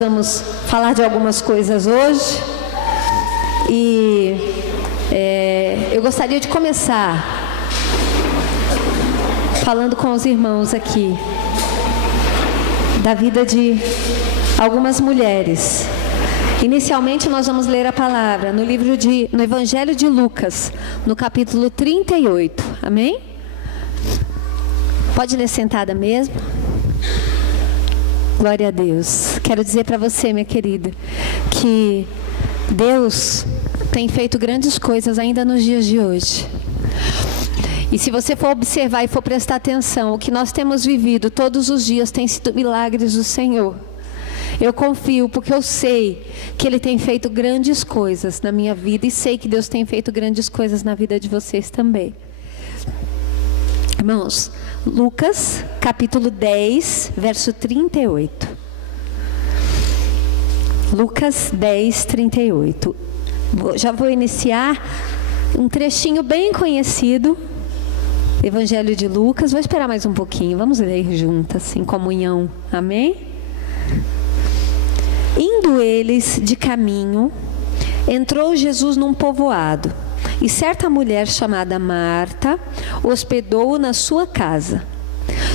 Vamos falar de algumas coisas hoje e eu gostaria de começar falando com os irmãos aqui da vida de algumas mulheres. Inicialmente nós vamos ler a palavra no Evangelho de Lucas, no capítulo 38, amém? Pode ler sentada mesmo? Glória a Deus. Quero dizer para você, minha querida, que Deus tem feito grandes coisas ainda nos dias de hoje. E se você for observar e for prestar atenção, o que nós temos vivido todos os dias tem sido milagres do Senhor. Eu confio porque eu sei que Ele tem feito grandes coisas na minha vida e sei que Deus tem feito grandes coisas na vida de vocês também. Irmãos, Lucas, capítulo 10, verso 38. Lucas 10, 38. Já vou iniciar um trechinho bem conhecido, Evangelho de Lucas. Vou esperar mais um pouquinho, vamos ler juntas, em comunhão, amém? Indo eles de caminho, entrou Jesus num povoado. E certa mulher chamada Marta hospedou-o na sua casa.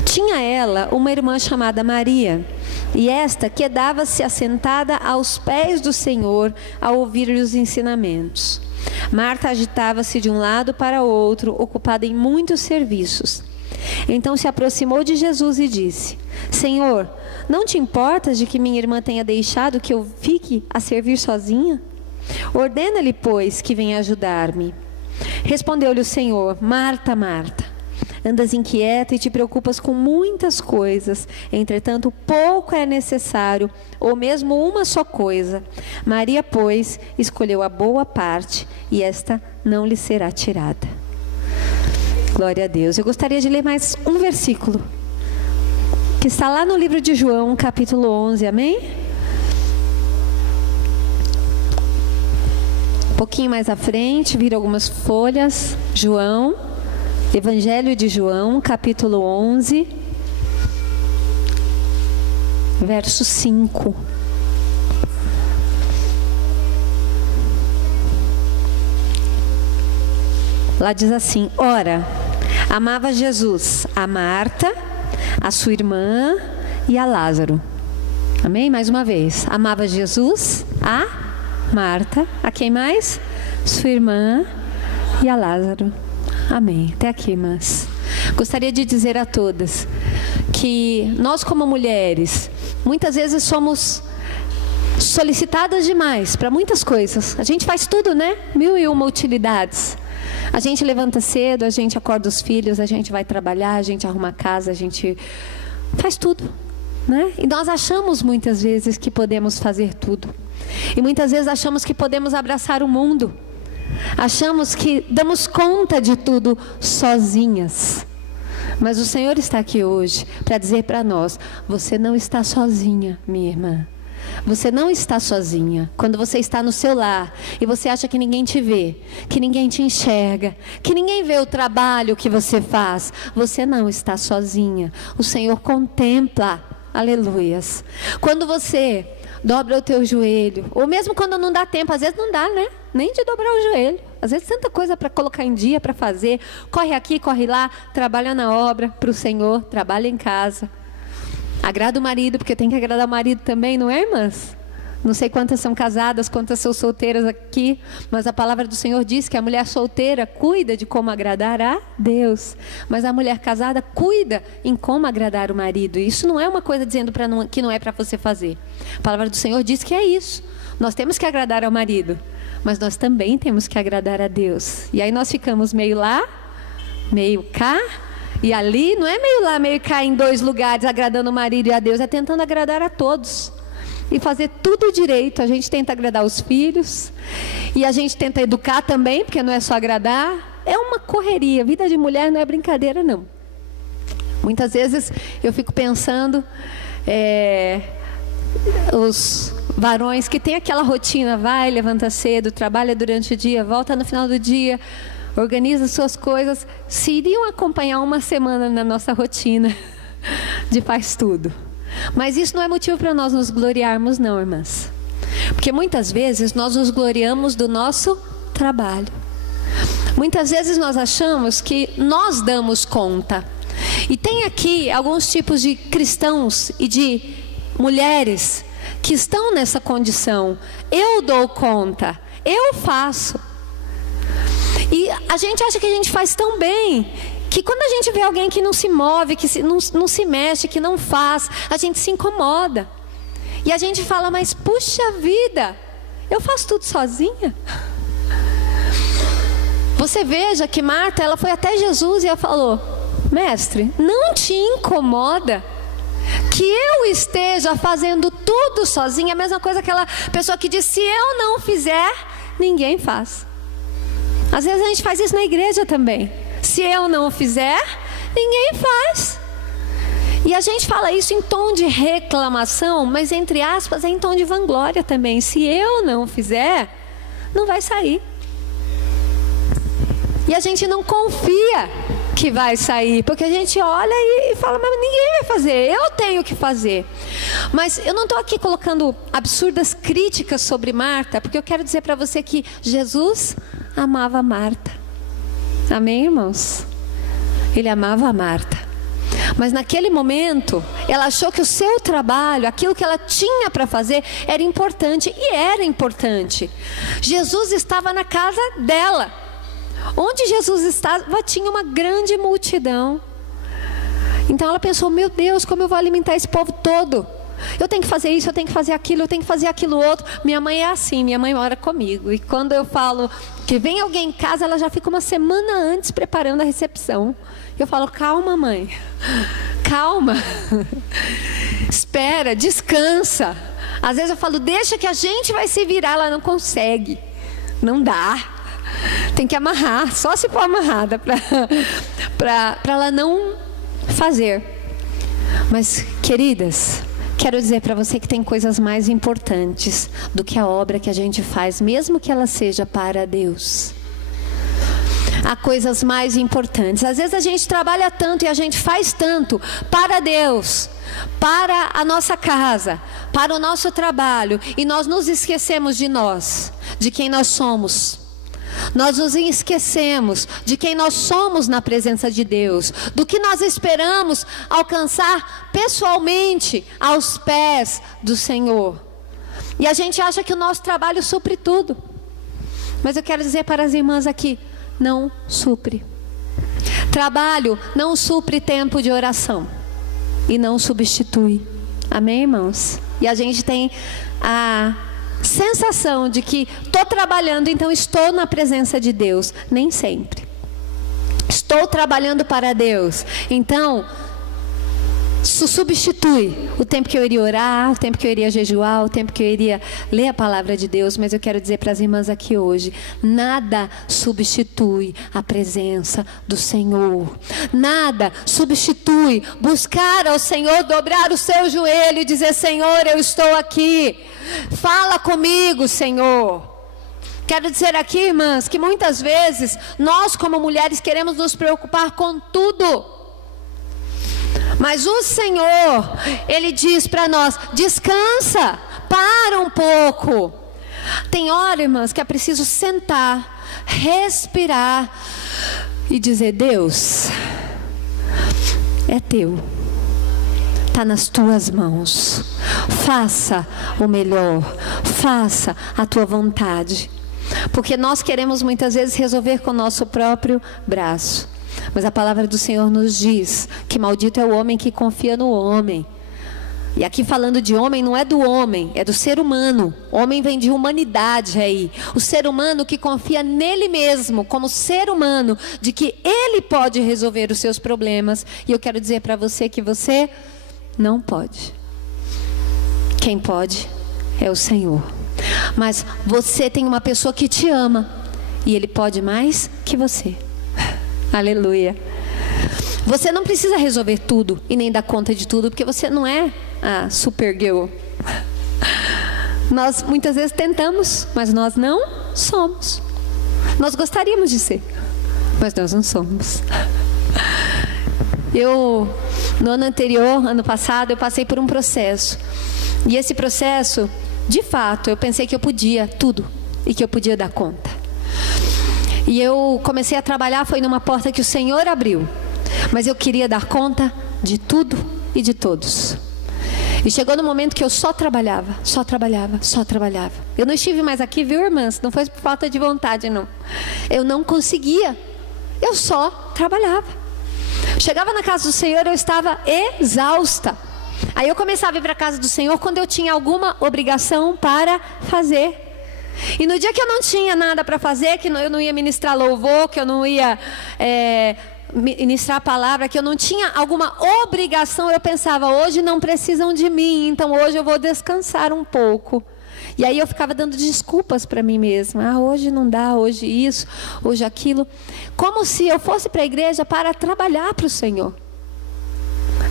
Tinha ela uma irmã chamada Maria, e esta quedava-se assentada aos pés do Senhor a ouvir-lhe os ensinamentos. Marta agitava-se de um lado para outro, ocupada em muitos serviços. Então se aproximou de Jesus e disse: Senhor, não te importas de que minha irmã tenha deixado que eu fique a servir sozinha? Ordena-lhe, pois, que venha ajudar-me. Respondeu-lhe o Senhor: Marta, Marta, andas inquieta e te preocupas com muitas coisas. Entretanto, pouco é necessário, ou mesmo uma só coisa. Maria, pois, escolheu a boa parte, e esta não lhe será tirada. Glória a Deus. Eu gostaria de ler mais um versículo, que está lá no livro de João, capítulo 11, amém? Um pouquinho mais à frente, vira algumas folhas. João, Evangelho de João, capítulo 11, verso 5. Lá diz assim: Ora, amava Jesus a Marta, a sua irmã e a Lázaro. Amém? Mais uma vez. Amava Jesus a Marta, a quem mais? Sua irmã e a Lázaro. Amém. Até aqui, irmãs. Gostaria de dizer a todas que nós, como mulheres, muitas vezes somos solicitadas demais para muitas coisas. A gente faz tudo, né? 1001 utilidades. A gente levanta cedo, a gente acorda os filhos, a gente vai trabalhar, a gente arruma a casa, a gente faz tudo, né? E nós achamos muitas vezes que podemos fazer tudo. E muitas vezes achamos que podemos abraçar o mundo. Achamos que damos conta de tudo sozinhas. Mas o Senhor está aqui hoje para dizer para nós: você não está sozinha, minha irmã. Você não está sozinha. Quando você está no seu lar e você acha que ninguém te vê, que ninguém te enxerga, que ninguém vê o trabalho que você faz, você não está sozinha. O Senhor contempla. Aleluias. Quando você dobra o teu joelho, ou mesmo quando não dá tempo, às vezes não dá, né? Nem de dobrar o joelho. Às vezes tanta coisa para colocar em dia, para fazer. Corre aqui, corre lá, trabalha na obra para o Senhor, trabalha em casa. Agrada o marido, porque tem que agradar o marido também, não é, irmãs? Não sei quantas são casadas, quantas são solteiras aqui, mas a palavra do Senhor diz que a mulher solteira cuida de como agradar a Deus, mas a mulher casada cuida em como agradar o marido. E isso não é uma coisa dizendo que não é para você fazer. A palavra do Senhor diz que é isso. Nós temos que agradar ao marido, mas nós também temos que agradar a Deus. E aí nós ficamos meio lá, meio cá e ali. Não é meio lá, meio cá em dois lugares, agradando o marido e a Deus, é tentando agradar a todos. E fazer tudo direito. A gente tenta agradar os filhos, e a gente tenta educar também, porque não é só agradar. É uma correria. Vida de mulher não é brincadeira, não. Muitas vezes eu fico pensando, os varões que têm aquela rotina, vai, levanta cedo, trabalha durante o dia, volta no final do dia, organiza suas coisas, se iriam acompanhar uma semana na nossa rotina de faz tudo. Mas isso não é motivo para nós nos gloriarmos, não, irmãs. Porque muitas vezes nós nos gloriamos do nosso trabalho. Muitas vezes nós achamos que nós damos conta. E tem aqui alguns tipos de cristãos e de mulheres que estão nessa condição. Eu dou conta, eu faço. E a gente acha que a gente faz tão bem, que quando a gente vê alguém que não se move, que não se mexe, que não faz, a gente se incomoda. E a gente fala, mas puxa vida, eu faço tudo sozinha. Você veja que Marta, ela foi até Jesus e ela falou, mestre, não te incomoda que eu esteja fazendo tudo sozinha? É a mesma coisa que aquela pessoa que diz, se eu não fizer, ninguém faz. Às vezes a gente faz isso na igreja também. Se eu não fizer, ninguém faz. E a gente fala isso em tom de reclamação, mas entre aspas é em tom de vanglória também. Se eu não fizer, não vai sair. E a gente não confia que vai sair, porque a gente olha e fala, mas ninguém vai fazer, eu tenho que fazer. Mas eu não estou aqui colocando absurdas críticas sobre Marta, porque eu quero dizer para você que Jesus amava Marta. Amém, irmãos? Ele amava a Marta. Mas naquele momento, ela achou que o seu trabalho, aquilo que ela tinha para fazer, era importante. E era importante. Jesus estava na casa dela. Onde Jesus estava, tinha uma grande multidão. Então ela pensou, meu Deus, como eu vou alimentar esse povo todo? Eu tenho que fazer isso, eu tenho que fazer aquilo, eu tenho que fazer aquilo outro. Minha mãe é assim, minha mãe mora comigo. E quando eu falo que vem alguém em casa, ela já fica uma semana antes preparando a recepção. Eu falo, calma mãe, calma. Espera, descansa. Às vezes eu falo, deixa que a gente vai se virar. Ela não consegue, não dá. Tem que amarrar, só se for amarrada para ela não fazer. Mas queridas, quero dizer para você que tem coisas mais importantes do que a obra que a gente faz, mesmo que ela seja para Deus. Há coisas mais importantes. Às vezes a gente trabalha tanto e a gente faz tanto para Deus, para a nossa casa, para o nosso trabalho, e nós nos esquecemos de nós, de quem nós somos. Nós nos esquecemos de quem nós somos na presença de Deus, do que nós esperamos alcançar pessoalmente aos pés do Senhor. E a gente acha que o nosso trabalho supre tudo. Mas eu quero dizer para as irmãs aqui, não supre. Trabalho não supre tempo de oração e não substitui. Amém, irmãos? E a gente tem a sensação de que estou trabalhando, então estou na presença de Deus. Nem sempre. Estou trabalhando para Deus, então substitui o tempo que eu iria orar, o tempo que eu iria jejuar, o tempo que eu iria ler a palavra de Deus. Mas eu quero dizer para as irmãs aqui hoje, nada substitui a presença do Senhor. Nada substitui buscar ao Senhor, dobrar o seu joelho e dizer, Senhor, eu estou aqui, fala comigo, Senhor. Quero dizer aqui, irmãs, que muitas vezes nós como mulheres queremos nos preocupar com tudo. Mas o Senhor, Ele diz para nós, descansa, para um pouco. Tem hora, irmãs, que é preciso sentar, respirar e dizer, Deus, é teu, está nas tuas mãos, faça o melhor, faça a tua vontade. Porque nós queremos muitas vezes resolver com o nosso próprio braço. Mas a palavra do Senhor nos diz que maldito é o homem que confia no homem. E aqui falando de homem, não é do homem, é do ser humano. Homem vem de humanidade aí. O ser humano que confia nele mesmo, como ser humano, de que ele pode resolver os seus problemas. E eu quero dizer para você que você não pode. Quem pode é o Senhor. Mas você tem uma pessoa que te ama, e Ele pode mais que você. Aleluia. Você não precisa resolver tudo e nem dar conta de tudo, porque você não é a Supergirl. Nós muitas vezes tentamos, mas nós não somos. Nós gostaríamos de ser, mas nós não somos. No ano anterior, ano passado, eu passei por um processo. E esse processo, de fato, eu pensei que eu podia tudo e que eu podia dar conta. E eu comecei a trabalhar, foi numa porta que o Senhor abriu. Mas eu queria dar conta de tudo e de todos. E chegou no momento que eu só trabalhava, só trabalhava, só trabalhava. Eu não estive mais aqui, viu, irmãs? Não foi por falta de vontade, não. Eu não conseguia. Eu só trabalhava. Chegava na casa do Senhor, eu estava exausta. Aí eu começava a ir para a casa do Senhor quando eu tinha alguma obrigação para fazer. E no dia que eu não tinha nada para fazer, que eu não ia ministrar louvor, que eu não ia ministrar a palavra, que eu não tinha alguma obrigação, eu pensava, hoje não precisam de mim, então hoje eu vou descansar um pouco. E aí eu ficava dando desculpas para mim mesma. Hoje não dá, hoje isso, hoje aquilo. Como se eu fosse para a igreja para trabalhar para o Senhor.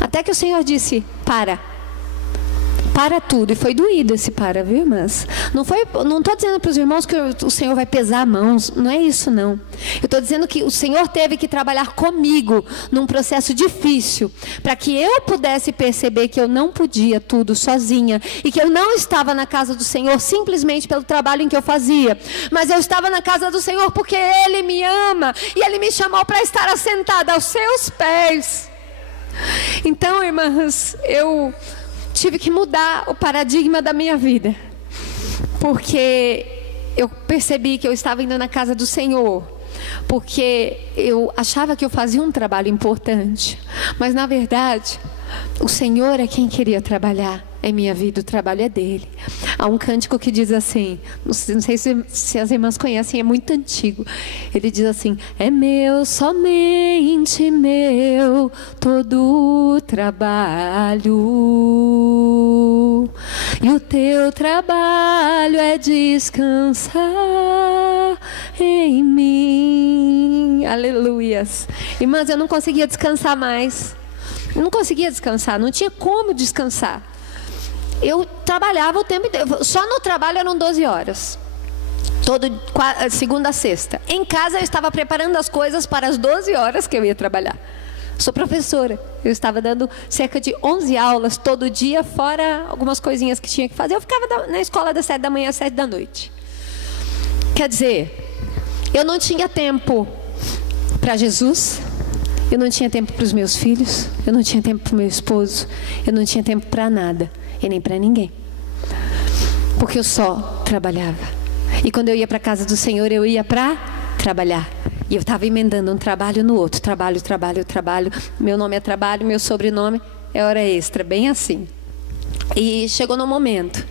Até que o Senhor disse, para tudo. E foi doído esse para, viu, irmãs? Não estou dizendo para os irmãos que o Senhor vai pesar mãos. Não é isso, não. Eu estou dizendo que o Senhor teve que trabalhar comigo num processo difícil, para que eu pudesse perceber que eu não podia tudo sozinha, e que eu não estava na casa do Senhor simplesmente pelo trabalho em que eu fazia, mas eu estava na casa do Senhor porque Ele me ama, e Ele me chamou para estar assentada aos seus pés. Então, irmãs, eu tive que mudar o paradigma da minha vida, porque eu percebi que eu estava indo na casa do Senhor, porque eu achava que eu fazia um trabalho importante, mas na verdade o Senhor é quem queria trabalhar em minha vida, o trabalho é dele. Há um cântico que diz assim, não sei se as irmãs conhecem, é muito antigo. Ele diz assim, é meu, somente meu, todo o trabalho, e o teu trabalho é descansar em mim. Aleluias. Irmãs, eu não conseguia descansar mais. Eu não conseguia descansar, não tinha como descansar. Eu trabalhava o tempo inteiro. Só no trabalho eram 12 horas. Segunda a sexta. Em casa eu estava preparando as coisas para as 12 horas que eu ia trabalhar. Sou professora. Eu estava dando cerca de 11 aulas todo dia, fora algumas coisinhas que tinha que fazer. Eu ficava na escola das 7 da manhã às 7 da noite. Quer dizer, eu não tinha tempo para Jesus. Eu não tinha tempo para os meus filhos. Eu não tinha tempo para o meu esposo. Eu não tinha tempo para nada. E nem para ninguém, porque eu só trabalhava. E quando eu ia para a casa do Senhor, eu ia para trabalhar, e eu estava emendando um trabalho no outro, trabalho, meu nome é trabalho, meu sobrenome é hora extra, bem assim. E chegou no momento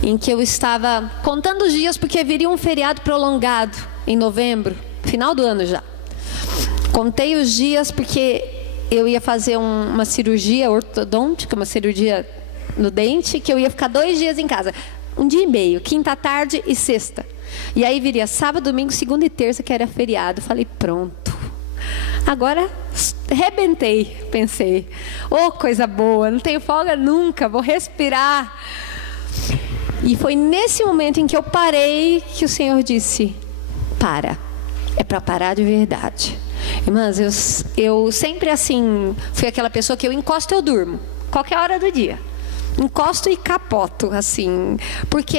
em que eu estava contando os dias, porque viria um feriado prolongado em novembro, final do ano já. Contei os dias porque eu ia fazer uma cirurgia ortodôntica, uma cirurgia no dente, que eu ia ficar 2 dias em casa, 1 dia e meio, quinta à tarde e sexta. E aí viria sábado, domingo, segunda e terça, que era feriado. Falei, pronto, agora arrebentei. Pensei, coisa boa, não tenho folga nunca, vou respirar. E foi nesse momento em que eu parei que o Senhor disse, é para parar de verdade. Irmãs, eu sempre assim, fui aquela pessoa que eu encosto, eu durmo, qualquer hora do dia. Encosto e capoto, assim, porque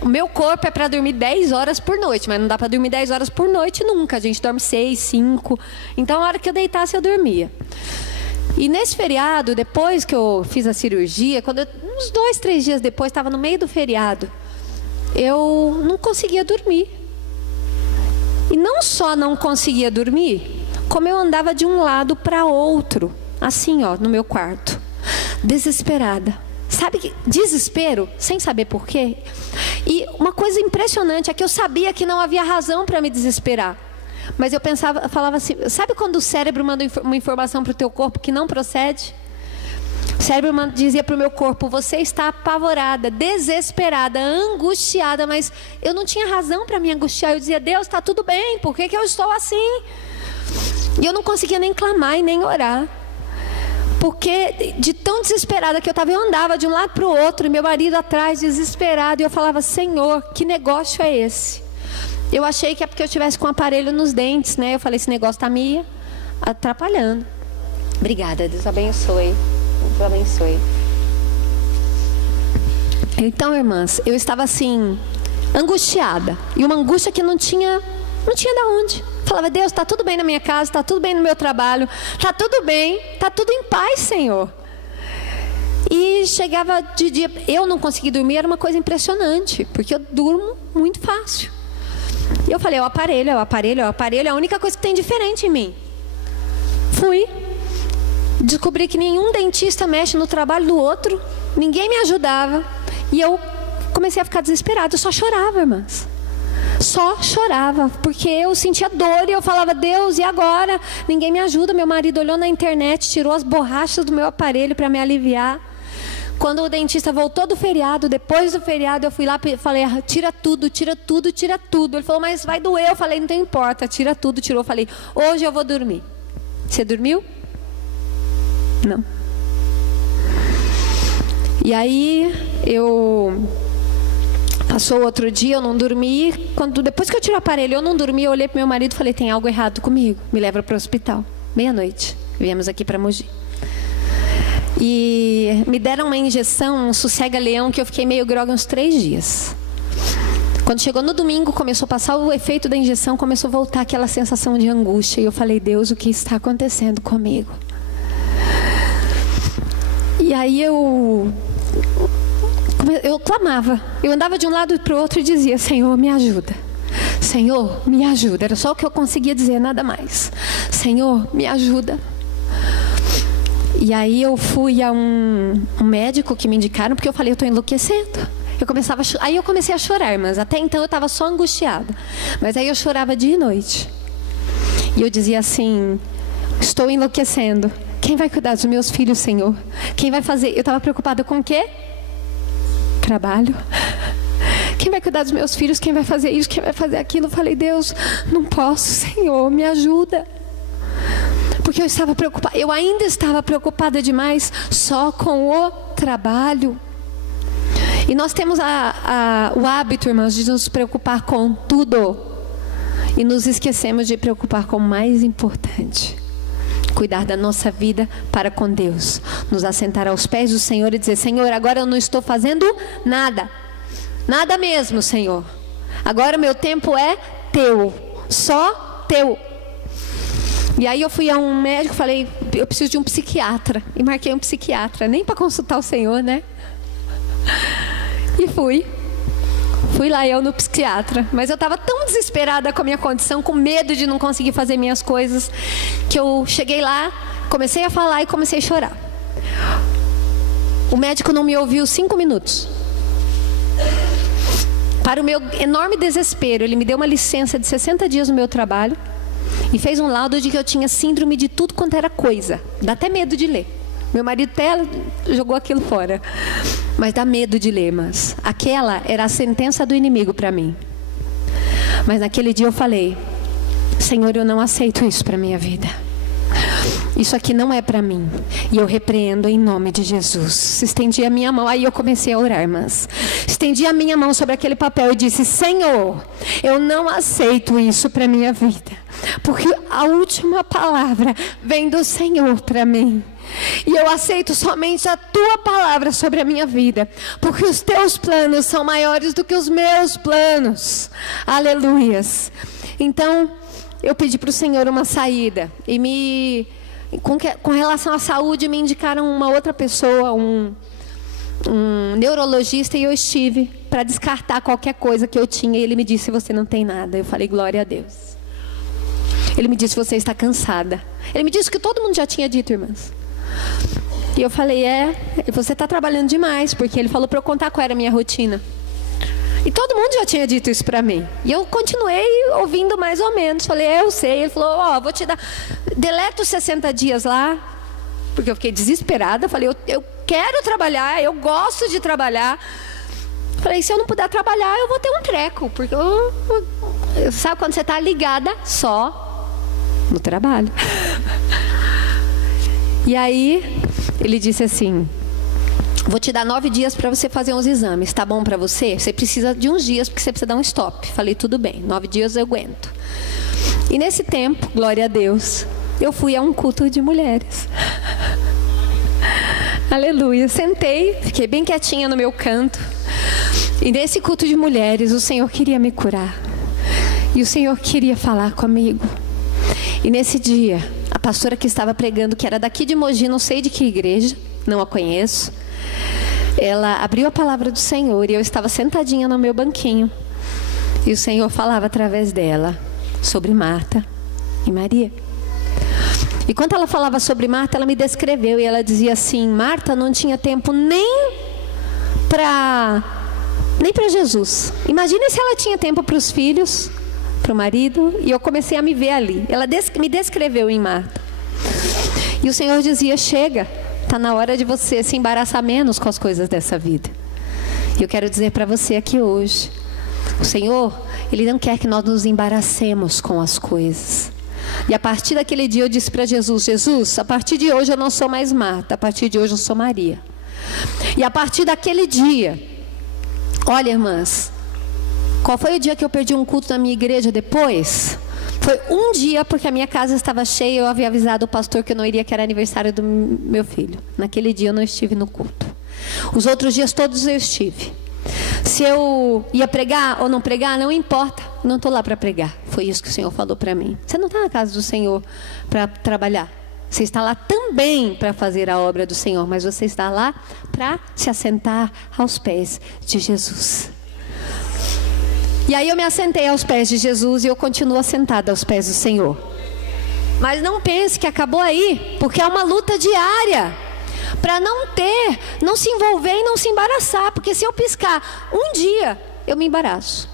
o meu corpo é para dormir 10 horas por noite, mas não dá para dormir 10 horas por noite nunca. A gente dorme 6, 5. Então, a hora que eu deitasse, eu dormia. E nesse feriado, depois que eu fiz a cirurgia, uns 2, 3 dias depois, estava no meio do feriado, eu não conseguia dormir. E não só não conseguia dormir, como eu andava de um lado para outro, assim, no meu quarto. Desesperada. Sabe que desespero, sem saber por quê? E uma coisa impressionante é que eu sabia que não havia razão para me desesperar. Mas eu falava assim, sabe quando o cérebro manda uma informação para o teu corpo que não procede? O cérebro dizia para o meu corpo, você está apavorada, desesperada, angustiada, mas eu não tinha razão para me angustiar. Eu dizia, Deus, está tudo bem, por que eu estou assim? E eu não conseguia nem clamar e nem orar. Porque de tão desesperada que eu estava, eu andava de um lado para o outro, e meu marido atrás, desesperado, e eu falava, Senhor, que negócio é esse? Eu achei que é porque eu estivesse com um aparelho nos dentes, né? Eu falei, esse negócio está me atrapalhando. Obrigada, Deus abençoe. Deus abençoe. Então, irmãs, eu estava assim, angustiada. E uma angústia que não tinha da onde. Falava, Deus, está tudo bem na minha casa, está tudo bem no meu trabalho, está tudo bem, está tudo em paz, Senhor. E chegava de dia, eu não consegui dormir, era uma coisa impressionante, porque eu durmo muito fácil. E eu falei, é o aparelho, é a única coisa que tem diferente em mim. Fui, descobri que nenhum dentista mexe no trabalho do outro, ninguém me ajudava. E eu comecei a ficar desesperada, eu só chorava, irmãs. Só chorava, porque eu sentia dor e eu falava, Deus, e agora? Ninguém me ajuda. Meu marido olhou na internet, tirou as borrachas do meu aparelho para me aliviar. Quando o dentista voltou do feriado, depois do feriado, eu fui lá e falei, tira tudo, tira tudo, tira tudo. Ele falou, mas vai doer. Eu falei, não importa, tira tudo, tirou. Eu falei, hoje eu vou dormir. Você dormiu? Não. E aí, passou outro dia, eu não dormi. Depois que eu tirei o aparelho, eu não dormi. Eu olhei para meu marido e falei, tem algo errado comigo. Me leva para o hospital. Meia-noite. Viemos aqui para Mogi. E me deram uma injeção, um sossega-leão, que eu fiquei meio grogue uns 3 dias. Quando chegou no domingo, começou a passar o efeito da injeção, começou a voltar aquela sensação de angústia. E eu falei, Deus, o que está acontecendo comigo? E aí eu clamava. Eu andava de um lado para o outro e dizia, Senhor, me ajuda. Senhor, me ajuda. Era só o que eu conseguia dizer, nada mais. Senhor, me ajuda. E aí eu fui a um médico que me indicaram, porque eu falei, eu estou enlouquecendo. Aí eu comecei a chorar, mas até então eu estava só angustiada. Mas aí eu chorava dia e noite. E eu dizia assim, estou enlouquecendo. Quem vai cuidar dos meus filhos, Senhor? Quem vai fazer? Eu estava preocupada com o quê? Trabalho. Quem vai cuidar dos meus filhos? Quem vai fazer isso? Quem vai fazer aquilo? Eu falei, Deus, não posso, Senhor, me ajuda. Porque eu estava preocupada, eu ainda estava preocupada demais só com o trabalho. E nós temos o hábito, irmãos, de nos preocupar com tudo. E nos esquecemos de preocupar com o mais importante. Cuidar da nossa vida para com Deus. Nos assentar aos pés do Senhor e dizer, Senhor, agora eu não estou fazendo nada. Nada mesmo, Senhor. Agora o meu tempo é teu. Só teu. E aí eu fui a um médico, falei, eu preciso de um psiquiatra. E marquei um psiquiatra, nem para consultar o Senhor, né? E fui lá eu no psiquiatra. Mas eu estava tão desesperada com a minha condição, com medo de não conseguir fazer minhas coisas, que eu cheguei lá, comecei a falar e comecei a chorar. O médico não me ouviu 5 minutos. Para o meu enorme desespero, ele me deu uma licença de 60 dias no meu trabalho e fez um laudo de que eu tinha síndrome de tudo quanto era coisa. Dá até medo de ler. Meu marido até jogou aquilo fora. Mas dá medo de ler, mas aquela era a sentença do inimigo para mim. Mas naquele dia eu falei, Senhor, eu não aceito isso para a minha vida. Isso aqui não é para mim. E eu repreendo em nome de Jesus. Estendi a minha mão, aí eu comecei a orar, irmãs. Estendi a minha mão sobre aquele papel e disse, Senhor, eu não aceito isso para a minha vida. Porque a última palavra vem do Senhor para mim. E eu aceito somente a tua palavra sobre a minha vida, porque os teus planos são maiores do que os meus planos. Aleluias. Então eu pedi para o Senhor uma saída. E com relação à saúde, me indicaram uma outra pessoa, um neurologista, e eu estive para descartar qualquer coisa que eu tinha. E ele me disse, você não tem nada. Eu falei, glória a Deus. Ele me disse, você está cansada. Ele me disse que todo mundo já tinha dito, irmãs. E eu falei, você está trabalhando demais, porque ele falou para eu contar qual era a minha rotina. E todo mundo já tinha dito isso para mim. E eu continuei ouvindo mais ou menos. Falei, eu sei. Ele falou, vou te dar, deleta os 60 dias lá, porque eu fiquei desesperada. Falei, eu quero trabalhar, eu gosto de trabalhar. Falei, se eu não puder trabalhar, eu vou ter um treco, porque sabe quando você está ligada só no trabalho. E aí, ele disse assim, vou te dar 9 dias para você fazer uns exames, tá bom para você? Você precisa de uns dias, porque você precisa dar um stop. Falei, tudo bem, 9 dias eu aguento. E nesse tempo, glória a Deus, eu fui a um culto de mulheres. Aleluia. Sentei, fiquei bem quietinha no meu canto. E nesse culto de mulheres, o Senhor queria me curar. E o Senhor queria falar comigo. E nesse dia, a pastora que estava pregando, que era daqui de Mogi, não sei de que igreja, não a conheço, ela abriu a palavra do Senhor e eu estava sentadinha no meu banquinho. E o Senhor falava através dela sobre Marta e Maria. E quando ela falava sobre Marta, ela me descreveu e ela dizia assim: Marta não tinha tempo nem para Jesus. Imagine se ela tinha tempo para os filhos, para o marido. E eu comecei a me ver ali. Ela me descreveu em Marta. E o Senhor dizia: chega, está na hora de você se embaraçar menos com as coisas dessa vida. E eu quero dizer para você aqui hoje, o Senhor, Ele não quer que nós nos embaracemos com as coisas. E a partir daquele dia eu disse para Jesus: Jesus, a partir de hoje eu não sou mais Marta, a partir de hoje eu sou Maria. E a partir daquele dia, olha, irmãs, qual foi o dia que eu perdi um culto na minha igreja depois? Foi um dia, porque a minha casa estava cheia. Eu havia avisado o pastor que eu não iria, que era aniversário do meu filho. Naquele dia eu não estive no culto. Os outros dias todos eu estive. Se eu ia pregar ou não pregar, não importa. Eu não estou lá para pregar. Foi isso que o Senhor falou para mim. Você não está na casa do Senhor para trabalhar. Você está lá também para fazer a obra do Senhor. Mas você está lá para se assentar aos pés de Jesus. E aí eu me assentei aos pés de Jesus e eu continuo assentada aos pés do Senhor. Mas não pense que acabou aí, porque é uma luta diária. Para não se envolver e não se embaraçar. Porque se eu piscar um dia, eu me embaraço.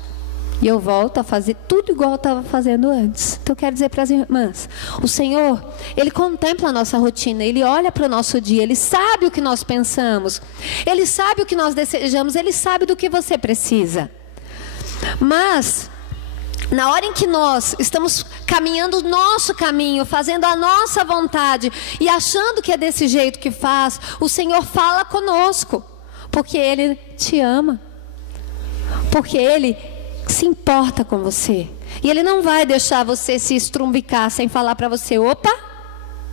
E eu volto a fazer tudo igual eu estava fazendo antes. Então eu quero dizer para as irmãs, o Senhor, Ele contempla a nossa rotina, Ele olha para o nosso dia, Ele sabe o que nós pensamos, Ele sabe o que nós desejamos, Ele sabe do que você precisa. Mas na hora em que nós estamos caminhando o nosso caminho, fazendo a nossa vontade e achando que é desse jeito que faz, o Senhor fala conosco, porque Ele te ama, porque Ele se importa com você. E Ele não vai deixar você se estrumbicar sem falar para você: opa,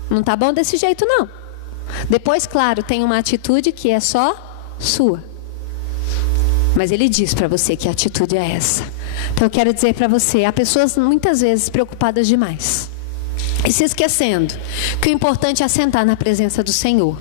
não tá bom desse jeito não. Depois, claro, tem uma atitude que é só sua. Mas Ele diz para você que a atitude é essa. Então eu quero dizer para você, há pessoas muitas vezes preocupadas demais e se esquecendo que o importante é sentar na presença do Senhor.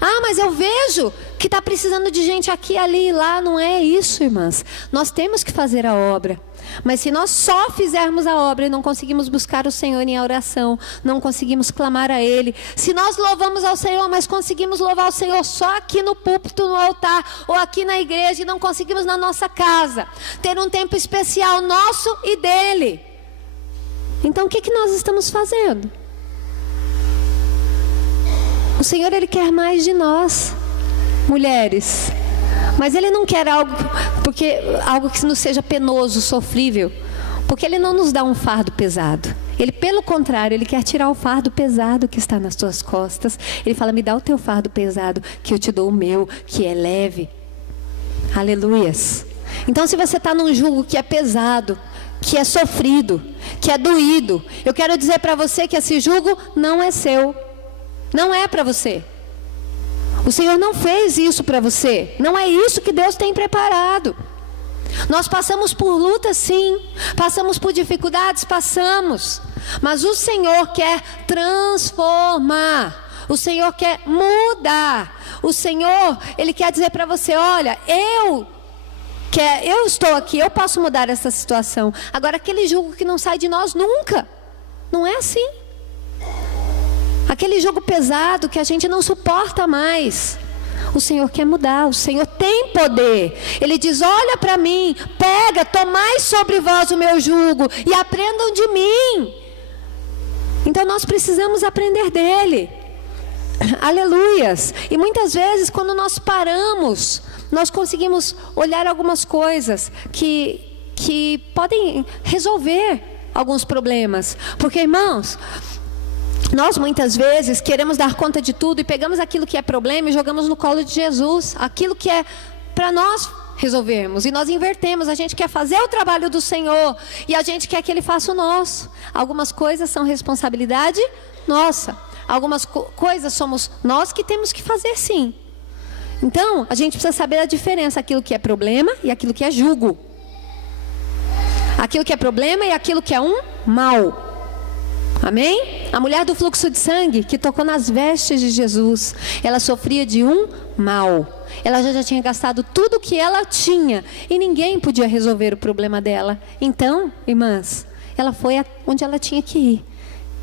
Ah, mas eu vejo que está precisando de gente aqui, ali e lá. Não é isso, irmãs. Nós temos que fazer a obra. Mas se nós só fizermos a obra e não conseguimos buscar o Senhor em oração, não conseguimos clamar a Ele, se nós louvamos ao Senhor, mas conseguimos louvar o Senhor só aqui no púlpito, no altar, ou aqui na igreja, e não conseguimos na nossa casa ter um tempo especial nosso e dEle, então o que nós estamos fazendo? O Senhor, Ele quer mais de nós, mulheres. Mas Ele não quer algo que nos seja penoso, sofrível. Porque Ele não nos dá um fardo pesado. Ele, pelo contrário, Ele quer tirar o fardo pesado que está nas tuas costas. Ele fala: me dá o teu fardo pesado, que eu te dou o meu, que é leve. Aleluias. Então, se você está num jugo que é pesado, que é sofrido, que é doído, eu quero dizer para você que esse jugo não é seu. Não é para você. O Senhor não fez isso para você. Não é isso que Deus tem preparado. Nós passamos por lutas, sim. Passamos por dificuldades, passamos. Mas o Senhor quer transformar. O Senhor quer mudar. O Senhor, Ele quer dizer para você: olha, eu estou aqui, eu posso mudar essa situação. Agora, aquele jugo que não sai de nós nunca. Não é assim. Aquele jugo pesado que a gente não suporta mais, o Senhor quer mudar. O Senhor tem poder. Ele diz: olha para mim, pega, tomai sobre vós o meu jugo e aprendam de mim. Então nós precisamos aprender dele. Aleluias. E muitas vezes, quando nós paramos, nós conseguimos olhar algumas coisas que podem resolver alguns problemas. Porque, irmãos, nós muitas vezes queremos dar conta de tudo e pegamos aquilo que é problema e jogamos no colo de Jesus, aquilo que é para nós resolvermos, e nós invertemos. A gente quer fazer o trabalho do Senhor e a gente quer que Ele faça o nosso. Algumas coisas são responsabilidade nossa. Algumas coisas somos nós que temos que fazer, sim. Então, a gente precisa saber a diferença, aquilo que é problema e aquilo que é jugo. Aquilo que é problema e aquilo que é um mal. Amém? A mulher do fluxo de sangue, que tocou nas vestes de Jesus, ela sofria de um mal. Ela já tinha gastado tudo que ela tinha e ninguém podia resolver o problema dela. Então, irmãs, ela foi onde ela tinha que ir.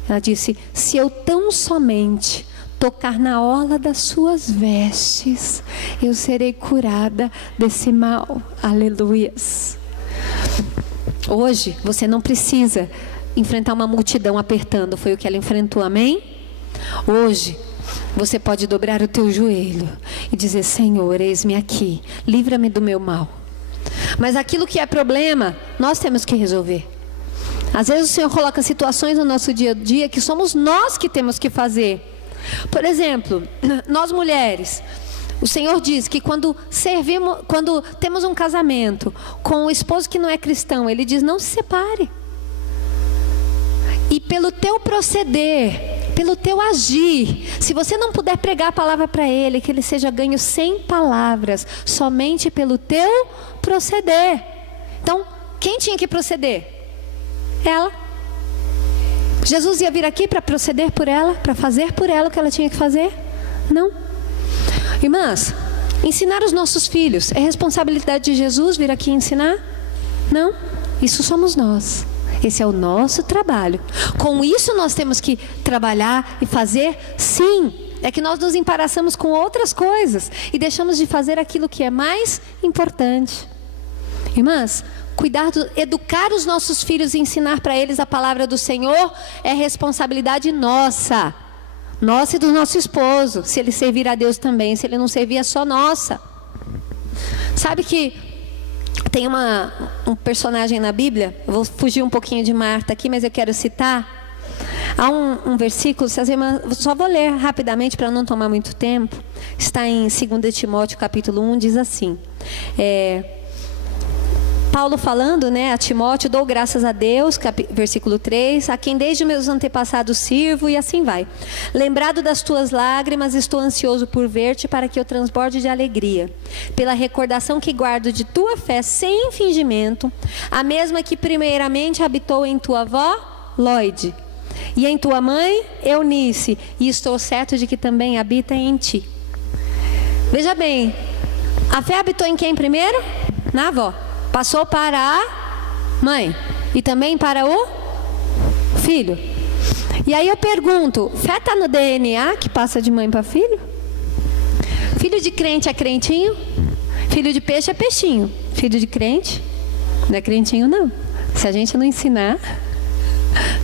Ela disse: se eu tão somente tocar na orla das suas vestes, eu serei curada desse mal. Aleluias. Hoje, você não precisa enfrentar uma multidão apertando, foi o que ela enfrentou, amém? Hoje, você pode dobrar o teu joelho e dizer: Senhor, eis-me aqui, livra-me do meu mal. Mas aquilo que é problema, nós temos que resolver. Às vezes o Senhor coloca situações no nosso dia a dia que somos nós que temos que fazer. Por exemplo, nós mulheres, o Senhor diz que quando temos um casamento com um esposo que não é cristão, Ele diz: não se separe. E pelo teu proceder, pelo teu agir, se você não puder pregar a palavra para ele, que ele seja ganho sem palavras, somente pelo teu proceder. Então, quem tinha que proceder? Ela. Jesus ia vir aqui para proceder por ela, para fazer por ela o que ela tinha que fazer? Não. Irmãs, ensinar os nossos filhos é responsabilidade de Jesus vir aqui ensinar? Não. Isso somos nós. Esse é o nosso trabalho. Com isso nós temos que trabalhar e fazer, sim. É que nós nos embaraçamos com outras coisas e deixamos de fazer aquilo que é mais importante. Irmãs, educar os nossos filhos e ensinar para eles a palavra do Senhor é responsabilidade nossa. Nossa e do nosso esposo. Se ele servir a Deus também. Se ele não servir, é só nossa. Sabe que tem um personagem na Bíblia, eu vou fugir um pouquinho de Marta aqui, mas eu quero citar. Há um versículo, se as irmãs, só vou ler rapidamente para não tomar muito tempo. Está em 2 Timóteo capítulo 1, diz assim. Paulo falando, né, a Timóteo: dou graças a Deus, versículo 3, a quem desde meus antepassados sirvo, e assim vai. Lembrado das tuas lágrimas, estou ansioso por ver-te, para que eu transborde de alegria, pela recordação que guardo de tua fé sem fingimento, a mesma que primeiramente habitou em tua avó, Lóide, e em tua mãe, Eunice, e estou certo de que também habita em ti. Veja bem, a fé habitou em quem primeiro? Na avó. Passou para a mãe e também para o filho. E aí eu pergunto: fé está no DNA que passa de mãe para filho? Filho de crente é crentinho? Filho de peixe é peixinho. Filho de crente não é crentinho, não. Se a gente não ensinar,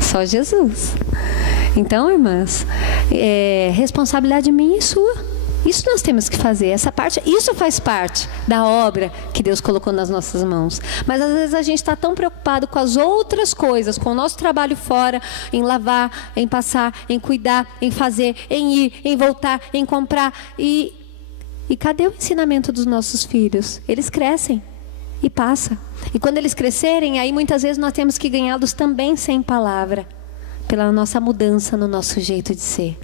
só Jesus. Então, irmãs, responsabilidade minha e sua. Isso nós temos que fazer, essa parte, isso faz parte da obra que Deus colocou nas nossas mãos. Mas às vezes a gente está tão preocupado com as outras coisas, com o nosso trabalho fora, em lavar, em passar, em cuidar, em fazer, em ir, em voltar, em comprar. E cadê o ensinamento dos nossos filhos? Eles crescem e passam. E quando eles crescerem, aí muitas vezes nós temos que ganhá-los também sem palavra, pela nossa mudança no nosso jeito de ser.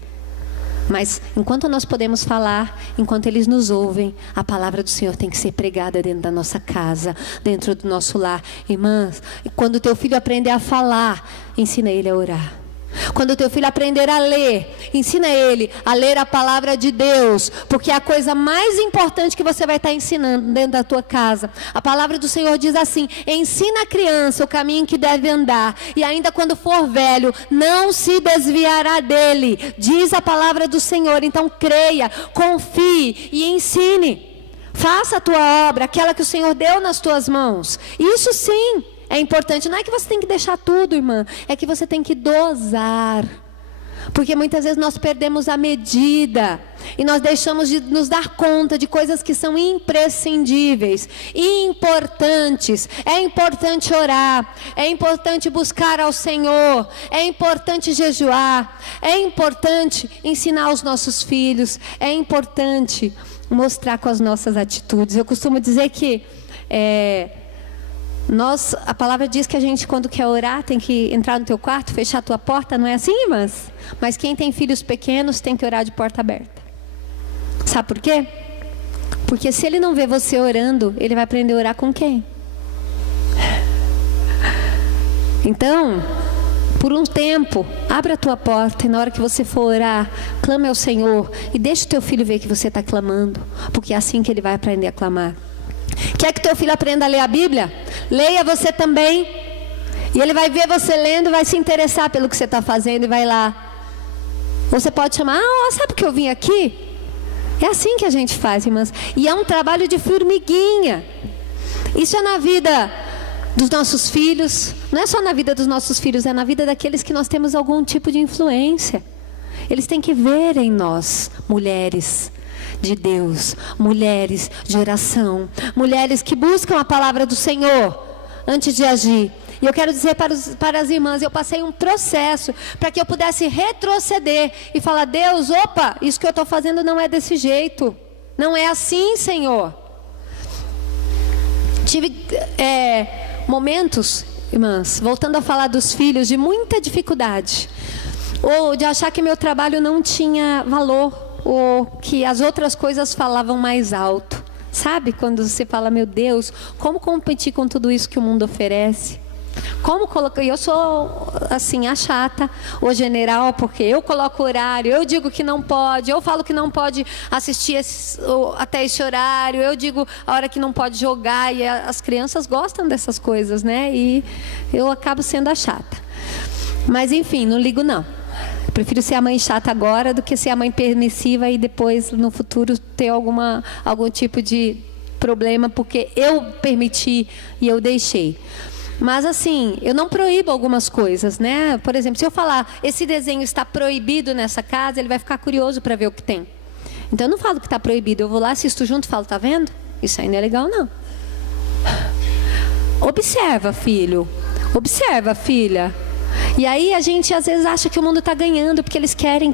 Mas enquanto nós podemos falar, enquanto eles nos ouvem, a palavra do Senhor tem que ser pregada dentro da nossa casa, dentro do nosso lar. Irmãs, quando o teu filho aprender a falar, ensina ele a orar. Quando o teu filho aprender a ler, ensina ele a ler a palavra de Deus, porque é a coisa mais importante que você vai estar ensinando dentro da tua casa. A palavra do Senhor diz assim: ensina a criança o caminho que deve andar, e ainda quando for velho, não se desviará dele, diz a palavra do Senhor. Então creia, confie e ensine. Faça a tua obra, aquela que o Senhor deu nas tuas mãos. Isso sim é importante. Não é que você tem que deixar tudo, irmã, é que você tem que dosar. Porque muitas vezes nós perdemos a medida e nós deixamos de nos dar conta de coisas que são imprescindíveis e importantes. É importante orar, é importante buscar ao Senhor, é importante jejuar, é importante ensinar aos nossos filhos, é importante mostrar com as nossas atitudes. Eu costumo dizer que A palavra diz que a gente, quando quer orar, tem que entrar no teu quarto, fechar a tua porta, não é assim, irmãs? Mas quem tem filhos pequenos tem que orar de porta aberta. Sabe por quê? Porque se ele não vê você orando, ele vai aprender a orar com quem? Então, por um tempo, abre a tua porta e na hora que você for orar, clame ao Senhor e deixa o teu filho ver que você está clamando, porque é assim que ele vai aprender a clamar. Quer que teu filho aprenda a ler a Bíblia? Leia você também. E ele vai ver você lendo, vai se interessar pelo que você está fazendo e vai lá. Você pode chamar, sabe que eu vim aqui? É assim que a gente faz, irmãs. E é um trabalho de formiguinha. Isso é na vida dos nossos filhos. Não é só na vida dos nossos filhos, é na vida daqueles que nós temos algum tipo de influência. Eles têm que ver em nós, mulheres de Deus, mulheres de oração, mulheres que buscam a palavra do Senhor antes de agir. E eu quero dizer para as irmãs, eu passei um processo para que eu pudesse retroceder e falar, Deus, opa, isso que eu estou fazendo não é desse jeito, não é assim, Senhor. Tive momentos, irmãs, voltando a falar dos filhos, de muita dificuldade, ou de achar que meu trabalho não tinha valor, ou que as outras coisas falavam mais alto. Sabe quando você fala, meu Deus, como competir com tudo isso que o mundo oferece? Como colocar? Eu sou assim a chata, o general, porque eu coloco horário, eu digo que não pode, eu falo que não pode assistir até esse horário, eu digo a hora que não pode jogar, e as crianças gostam dessas coisas, né? E eu acabo sendo a chata. Mas enfim, não ligo não. Prefiro ser a mãe chata agora do que ser a mãe permissiva e depois no futuro ter algum tipo de problema porque eu permiti e eu deixei. Mas assim, eu não proíbo algumas coisas, né? Por exemplo, se eu falar, esse desenho está proibido nessa casa, ele vai ficar curioso para ver o que tem. Então eu não falo que está proibido, eu vou lá, assisto junto e falo, tá vendo? Isso aí não é legal não. Observa, filho. Observa, filha. E aí a gente às vezes acha que o mundo está ganhando, porque eles querem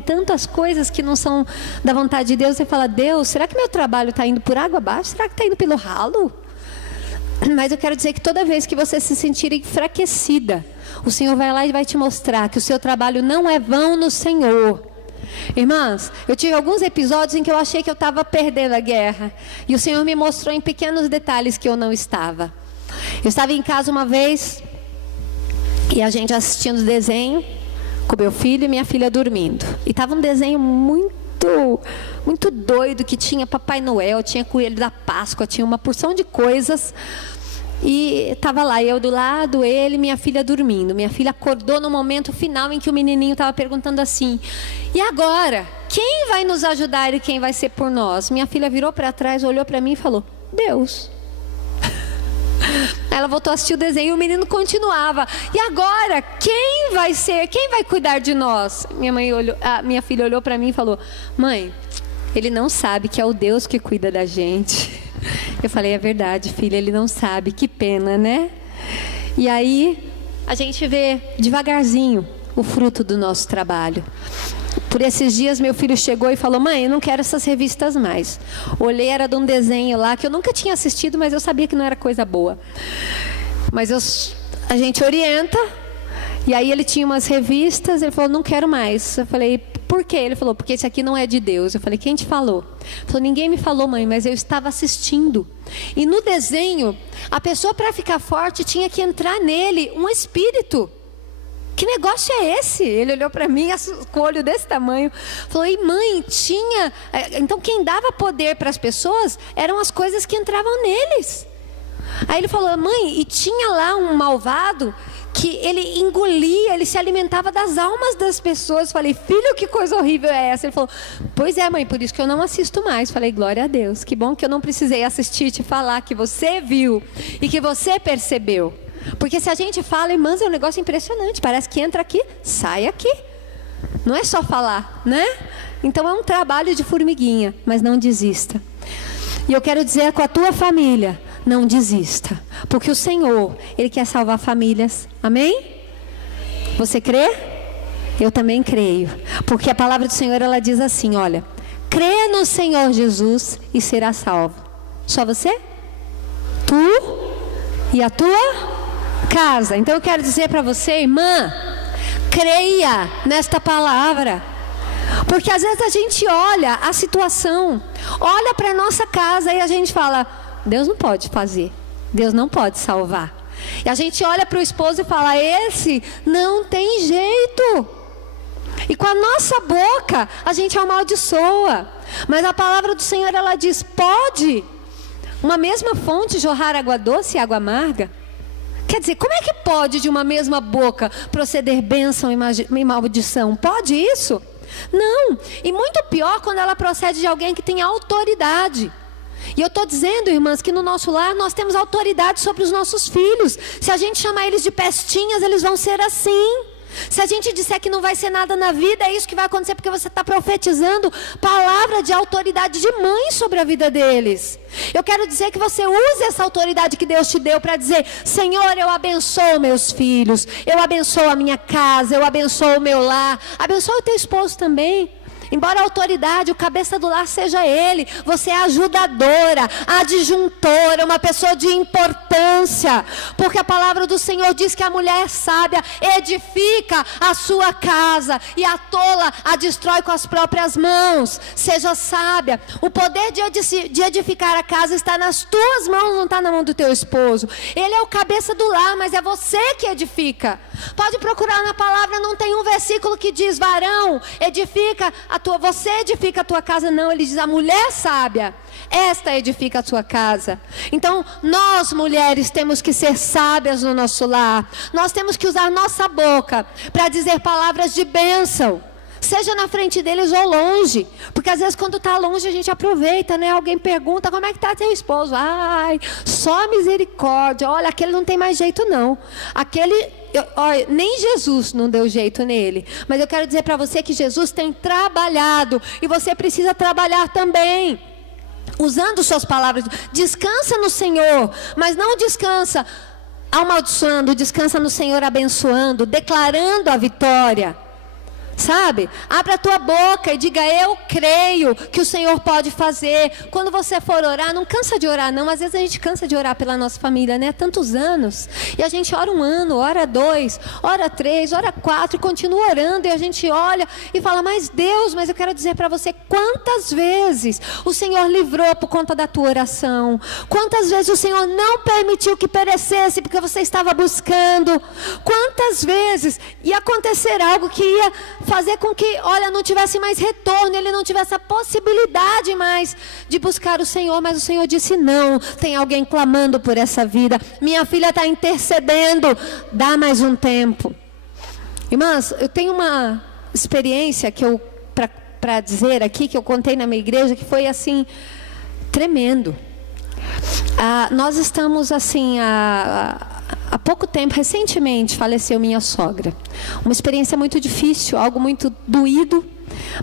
tantas coisas que não são da vontade de Deus. Você fala, Deus, será que meu trabalho está indo por água abaixo? Será que está indo pelo ralo? Mas eu quero dizer que toda vez que você se sentir enfraquecida, o Senhor vai lá e vai te mostrar que o seu trabalho não é vão no Senhor. Irmãs, eu tive alguns episódios em que eu achei que eu estava perdendo a guerra. E o Senhor me mostrou em pequenos detalhes que eu não estava. Eu estava em casa uma vez e a gente assistindo desenho com meu filho e minha filha dormindo. E estava um desenho muito doido, que tinha Papai Noel, tinha Coelho da Páscoa, tinha uma porção de coisas. E estava lá, eu do lado, ele e minha filha dormindo. Minha filha acordou no momento final em que o menininho estava perguntando assim, e agora? Quem vai nos ajudar e quem vai ser por nós? Minha filha virou para trás, olhou para mim e falou, Deus. Ela voltou a assistir o desenho e o menino continuava. E agora, quem vai ser? Quem vai cuidar de nós? Minha filha olhou para mim e falou, mãe, ele não sabe que é o Deus que cuida da gente. Eu falei, é verdade, filha, ele não sabe, que pena, né? E aí, a gente vê devagarzinho o fruto do nosso trabalho. Por esses dias, meu filho chegou e falou, mãe, eu não quero essas revistas mais. Olhei, era de um desenho lá, que eu nunca tinha assistido, mas eu sabia que não era coisa boa. Mas a gente orienta, e aí ele tinha umas revistas, ele falou, não quero mais. Eu falei, por quê? Ele falou, porque esse aqui não é de Deus. Eu falei, quem te falou? Ele falou, ninguém me falou, mãe, mas eu estava assistindo. E no desenho, a pessoa para ficar forte tinha que entrar nele um espírito. Que negócio é esse? Ele olhou para mim com o olho desse tamanho. Falou, e mãe, tinha... Então quem dava poder para as pessoas eram as coisas que entravam neles. Aí ele falou, mãe, e tinha lá um malvado que ele engolia, ele se alimentava das almas das pessoas. Falei, filho, que coisa horrível é essa? Ele falou, pois é, mãe, por isso que eu não assisto mais. Falei, glória a Deus, que bom que eu não precisei assistir e te falar, que você viu e que você percebeu. Porque se a gente fala, irmãs, é um negócio impressionante, parece que entra aqui, sai aqui. Não é só falar, né? Então é um trabalho de formiguinha, mas não desista. E eu quero dizer com a tua família, não desista, porque o Senhor, Ele quer salvar famílias, amém? Você crê? Eu também creio, porque a palavra do Senhor, ela diz assim, olha, crê no Senhor Jesus e será salvo. Só você? Tu e a tua casa. Então eu quero dizer para você, irmã, creia nesta palavra. Porque às vezes a gente olha a situação, olha para a nossa casa e a gente fala, Deus não pode fazer, Deus não pode salvar. E a gente olha para o esposo e fala, esse não tem jeito. E com a nossa boca a gente amaldiçoa. Mas a palavra do Senhor, ela diz, pode uma mesma fonte jorrar água doce e água amarga? Quer dizer, como é que pode de uma mesma boca proceder bênção e maldição? Pode isso? Não. E muito pior quando ela procede de alguém que tem autoridade. E eu estou dizendo, irmãs, que no nosso lar nós temos autoridade sobre os nossos filhos. Se a gente chamar eles de pestinhas, eles vão ser assim. Se a gente disser que não vai ser nada na vida, é isso que vai acontecer, porque você está profetizando palavra de autoridade de mãe sobre a vida deles. Eu quero dizer que você use essa autoridade que Deus te deu para dizer, Senhor, eu abençoo meus filhos, eu abençoo a minha casa, eu abençoo o meu lar, abençoo o teu esposo também. Embora a autoridade, o cabeça do lar seja ele, você é ajudadora, adjuntora, uma pessoa de importância. Porque a palavra do Senhor diz que a mulher sábia edifica a sua casa e a tola a destrói com as próprias mãos. Seja sábia. O poder de edificar a casa está nas tuas mãos, não está na mão do teu esposo. Ele é o cabeça do lar, mas é você que edifica. Pode procurar na palavra, não tem um versículo que diz, varão, você edifica a tua casa. Não, ele diz, a mulher sábia, esta edifica a sua casa. Então, nós mulheres temos que ser sábias no nosso lar. Nós temos que usar nossa boca para dizer palavras de bênção. Seja na frente deles ou longe. Porque às vezes quando está longe a gente aproveita, né? Alguém pergunta, como é que está teu esposo? Ai, só misericórdia. Olha, aquele não tem mais jeito não. Olha, nem Jesus não deu jeito nele. Mas eu quero dizer para você que Jesus tem trabalhado. E você precisa trabalhar também. Usando suas palavras. Descansa no Senhor. Mas não descansa amaldiçoando. Descansa no Senhor abençoando. Declarando a vitória. Sabe? Abra a tua boca e diga, eu creio que o Senhor pode fazer. Quando você for orar, não cansa de orar não. Às vezes a gente cansa de orar pela nossa família, né? Tantos anos. E a gente ora 1 ano, ora 2, ora 3, ora 4 e continua orando. E a gente olha e fala, mas Deus, mas eu quero dizer para você, quantas vezes o Senhor livrou por conta da tua oração? Quantas vezes o Senhor não permitiu que perecesse porque você estava buscando? Quantas vezes ia acontecer algo que ia fazer com que, olha, não tivesse mais retorno, ele não tivesse a possibilidade mais de buscar o Senhor, mas o Senhor disse, não, tem alguém clamando por essa vida, minha filha está intercedendo, dá mais um tempo. Irmãs, eu tenho uma experiência que eu, para dizer aqui, que eu contei na minha igreja, que foi assim, tremendo. Nós estamos assim, há pouco tempo, recentemente, faleceu minha sogra. Uma experiência muito difícil, algo muito doído.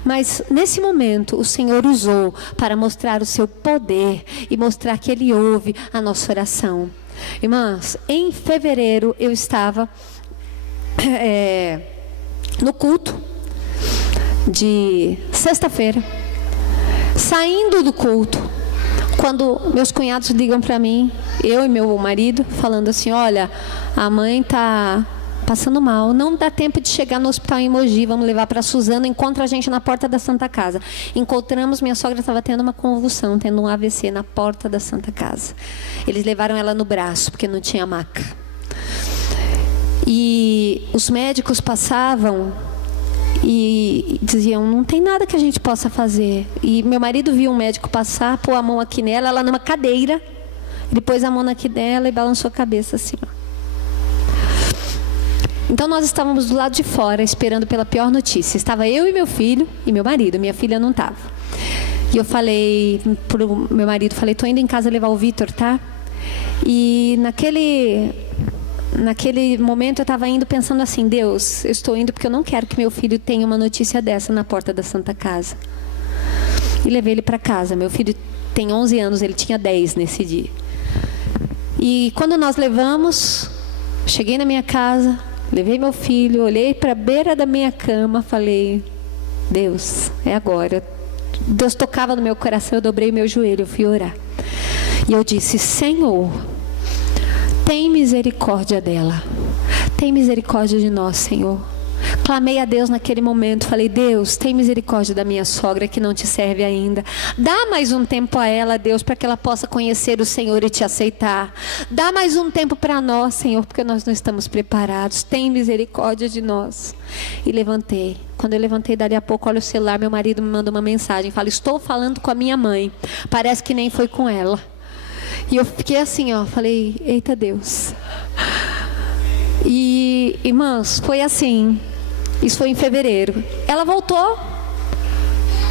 Mas nesse momento o Senhor usou para mostrar o seu poder e mostrar que Ele ouve a nossa oração. Irmãs, em fevereiro eu estava no culto de sexta-feira, saindo do culto, quando meus cunhados ligam para mim, eu e meu marido, falando assim, olha, a mãe está passando mal, não dá tempo de chegar no hospital em Mogi, vamos levar para Suzano, encontra a gente na porta da Santa Casa. Encontramos, minha sogra estava tendo uma convulsão, tendo um AVC na porta da Santa Casa. Eles levaram ela no braço, porque não tinha maca. E os médicos passavam e diziam, não tem nada que a gente possa fazer. E meu marido viu um médico passar, pôr a mão aqui nela, ela numa cadeira. Ele pôs a mão aqui dela e balançou a cabeça assim, ó. Então nós estávamos do lado de fora, esperando pela pior notícia. Estava eu e meu filho e meu marido, minha filha não estava. E eu falei pro meu marido, falei, tô indo em casa levar o Vitor, tá? E naquele momento eu estava indo pensando assim, Deus, eu estou indo porque eu não quero que meu filho tenha uma notícia dessa na porta da Santa Casa. E levei ele para casa. Meu filho tem 11 anos, ele tinha 10 nesse dia. E quando nós levamos, cheguei na minha casa, levei meu filho, olhei para a beira da minha cama, falei, Deus, é agora. Deus tocava no meu coração, eu dobrei meu joelho, eu fui orar. E eu disse, Senhor, Tem misericórdia dela. Tem misericórdia de nós, Senhor. Clamei a Deus naquele momento, falei: Deus, tem misericórdia da minha sogra que não te serve ainda. Dá mais um tempo a ela, Deus, para que ela possa conhecer o Senhor e te aceitar. Dá mais um tempo para nós, Senhor, porque nós não estamos preparados. Tem misericórdia de nós. E levantei. Quando eu levantei, dali a pouco, olha o celular, meu marido me manda uma mensagem, fala: estou falando com a minha mãe. Parece que nem foi com ela. E eu fiquei assim, ó, falei: eita Deus. E, irmãs, foi assim. Isso foi em fevereiro. Ela voltou.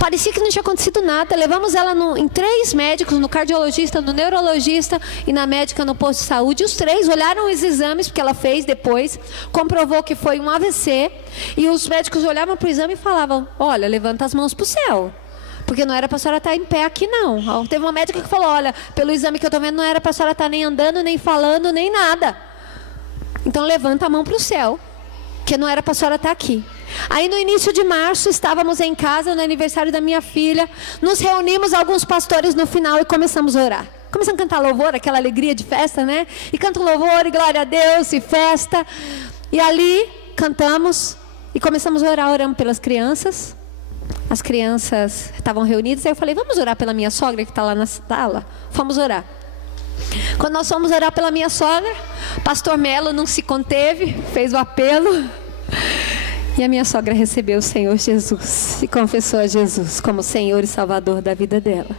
Parecia que não tinha acontecido nada. Levamos ela em 3 médicos, no cardiologista, no neurologista e na médica no posto de saúde. Os 3 olharam os exames que ela fez depois. Comprovou que foi um AVC. E os médicos olhavam para o exame e falavam: olha, levanta as mãos para o céu. Porque não era para a senhora estar em pé aqui, não. Teve uma médica que falou: olha, pelo exame que eu estou vendo, não era para a senhora estar nem andando, nem falando, nem nada. Então levanta a mão para o céu, que não era para a senhora estar aqui. Aí no início de março, estávamos em casa, no aniversário da minha filha. Nos reunimos alguns pastores no final e começamos a orar. Começamos a cantar louvor, aquela alegria de festa, né? E canto louvor, e glória a Deus, e festa. E ali, cantamos, e começamos a orar, oramos pelas crianças. As crianças estavam reunidas, aí eu falei: vamos orar pela minha sogra que está lá na sala? Fomos orar. Quando nós fomos orar pela minha sogra, pastor Melo não se conteve, fez o apelo. E a minha sogra recebeu o Senhor Jesus e confessou a Jesus como Senhor e Salvador da vida dela.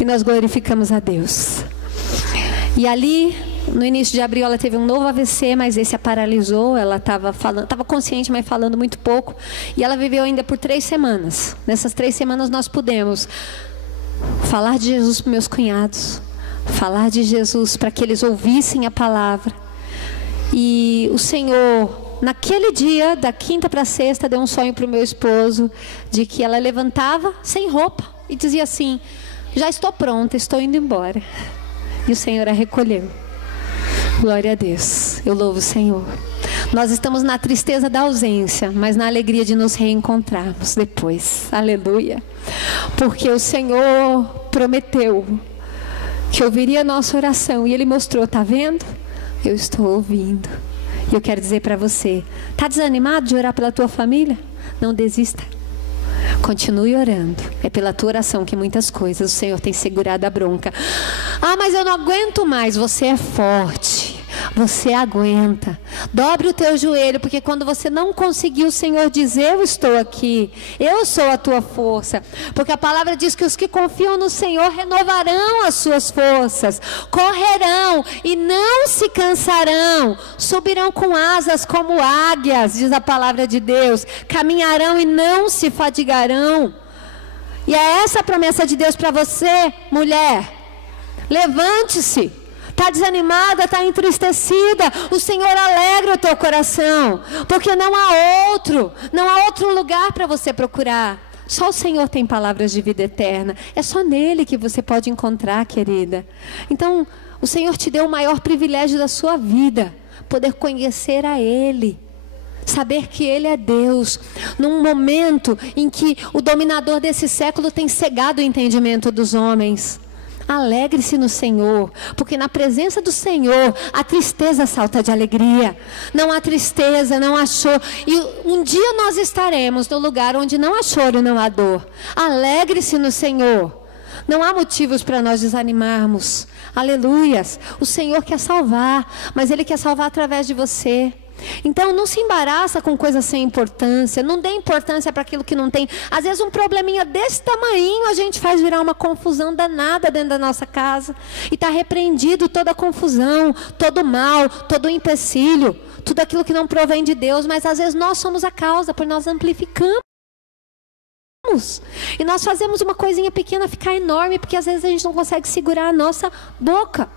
E nós glorificamos a Deus. E ali, no início de abril, ela teve um novo AVC, mas esse a paralisou. Ela estava consciente, mas falando muito pouco. E ela viveu ainda por 3 semanas. Nessas 3 semanas nós pudemos falar de Jesus para meus cunhados, falar de Jesus para que eles ouvissem a palavra. E o Senhor, naquele dia, da quinta para sexta, deu um sonho para o meu esposo, de que ela levantava sem roupa e dizia assim: já estou pronta, estou indo embora. E o Senhor a recolheu. Glória a Deus, eu louvo o Senhor. Nós estamos na tristeza da ausência, mas na alegria de nos reencontrarmos depois. Aleluia. Porque o Senhor prometeu que ouviria a nossa oração, e Ele mostrou: está vendo? Eu estou ouvindo. E eu quero dizer para você: está desanimado de orar pela tua família? Não desista. Continue orando. É pela tua oração que muitas coisas o Senhor tem segurado a bronca. Ah, mas eu não aguento mais. Você é forte. Você aguenta. Dobre o teu joelho, porque quando você não conseguir, o Senhor diz: eu estou aqui, eu sou a tua força. Porque a palavra diz que os que confiam no Senhor renovarão as suas forças, correrão e não se cansarão, subirão com asas como águias, diz a palavra de Deus, caminharão e não se fadigarão. E é essa a promessa de Deus para você, mulher. Levante-se. Está desanimada, está entristecida, o Senhor alegra o teu coração, porque não há outro lugar para você procurar. Só o Senhor tem palavras de vida eterna, é só nele que você pode encontrar, querida. Então, o Senhor te deu o maior privilégio da sua vida, poder conhecer a Ele, saber que Ele é Deus, num momento em que o dominador desse século tem cegado o entendimento dos homens. Alegre-se no Senhor, porque na presença do Senhor a tristeza salta de alegria. Não há tristeza, não há choro. E um dia nós estaremos no lugar onde não há choro, não há dor. Alegre-se no Senhor. Não há motivos para nós desanimarmos. Aleluias. O Senhor quer salvar, mas Ele quer salvar através de você. Então não se embaraça com coisas sem importância. Não dê importância para aquilo que não tem. Às vezes um probleminha desse tamanho a gente faz virar uma confusão danada dentro da nossa casa. E está repreendido toda a confusão, todo o mal, todo o empecilho, tudo aquilo que não provém de Deus. Mas às vezes nós somos a causa, porque nós amplificamos. E nós fazemos uma coisinha pequena ficar enorme, porque às vezes a gente não consegue segurar a nossa boca.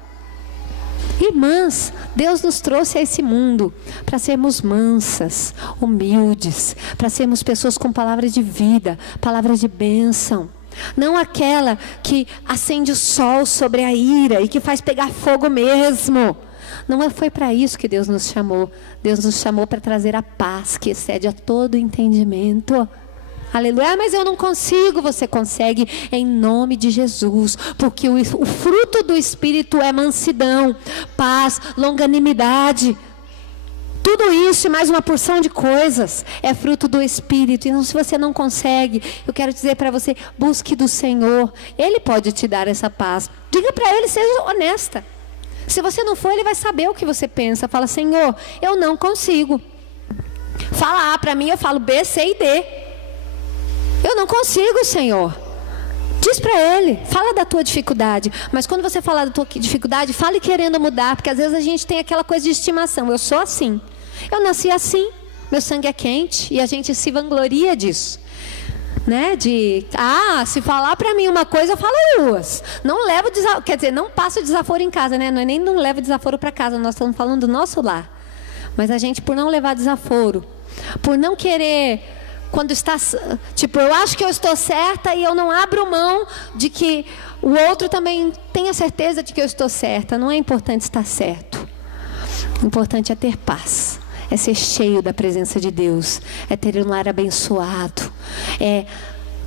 Irmãs, Deus nos trouxe a esse mundo para sermos mansas, humildes, para sermos pessoas com palavras de vida, palavras de bênção. Não aquela que acende o sol sobre a ira e que faz pegar fogo mesmo. Não foi para isso que Deus nos chamou. Deus nos chamou para trazer a paz que excede a todo entendimento. Aleluia, mas eu não consigo. Você consegue em nome de Jesus, porque o fruto do Espírito é mansidão, paz, longanimidade. Tudo isso e mais uma porção de coisas é fruto do Espírito. Então, se você não consegue, eu quero dizer para você, busque do Senhor. Ele pode te dar essa paz. Diga para Ele, seja honesta. Se você não for, Ele vai saber o que você pensa. Fala, Senhor, eu não consigo. Fala A para mim, eu falo B, C e D. Eu não consigo, Senhor. Diz para Ele, fala da tua dificuldade. Mas quando você falar da tua dificuldade, fale querendo mudar. Porque às vezes a gente tem aquela coisa de estimação. Eu sou assim. Eu nasci assim. Meu sangue é quente. E a gente se vangloria disso. Né? Se falar para mim uma coisa, eu falo duas. Não levo desaforo. Quer dizer, não passo desaforo em casa, né? Não levo desaforo para casa. Nós estamos falando do nosso lar. Mas a gente, por não levar desaforo, por não querer... Quando está, eu acho que eu estou certa e eu não abro mão de que o outro também tenha certeza de que eu estou certa. Não é importante estar certo. O importante é ter paz. É ser cheio da presença de Deus. É ter um lar abençoado. É